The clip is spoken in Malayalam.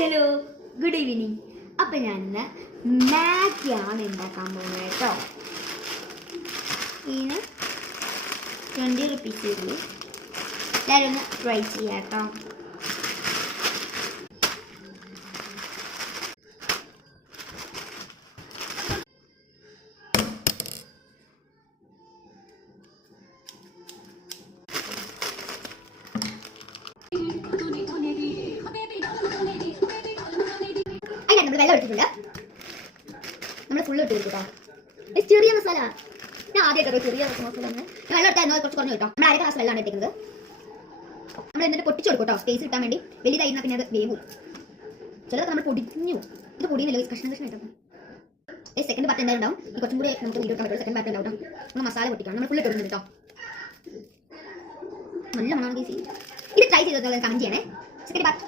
Hello, good evening. അപ്പം ഞാൻ ഇന്ന് മാഗിയാണ് ഉണ്ടാക്കാൻ പോകുന്നത് കേട്ടോ. ഇതിന് 20 റുപ്പീസ് എല്ലാവരും ഒന്ന് ട്രൈ ചെയ്യാം കേട്ടോ. നമ്മൾ വെള്ളം എടുത്തിട്ടുണ്ട്. നമ്മൾ ഫുള്ള് ഇട്ട് കൊടുക്കും കേട്ടോ. ചെറിയ മസാല ഞാൻ ആദ്യമായിട്ട് ചെറിയ മസാല വെള്ളം എടുത്താൽ കുറച്ച് കുറഞ്ഞു കേട്ടോ. നമ്മൾ 1/2 ഗ്ലാസ് വെള്ളമാണ് ഇട്ടിരിക്കുന്നത്. നമ്മൾ എന്നിട്ട് പൊട്ടിച്ചു കൊടുക്കും കേട്ടോ, സ്പേസ് കിട്ടാൻ വേണ്ടി. വലിയതായിരുന്നാൽ പിന്നെ അത് വേവും. ചിലതൊക്കെ നമ്മൾ പൊടിഞ്ഞു. ഇത് പൊടിയുന്നില്ല, കഷ്ണം കഷ്ണമായിട്ടോ. സെക്കൻഡ് പാർട്ട് എന്തായാലും ഉണ്ടാവും. ഈ കുറച്ചും കൂടി നമുക്ക് വീഡിയോ എടുക്കാൻ പറ്റും. സെക്കൻഡ് പാർട്ട് ഉണ്ടാവും കേട്ടോ. നമ്മൾ മസാല പൊട്ടിക്കണം. നമ്മൾ ഫുള്ള് ഇട്ടിട്ടുണ്ട് കേട്ടോ. നല്ല മണമാണ്. ഇത് ട്രൈ ചെയ്തത് കമന്റ് ചെയ്യണേ. Second part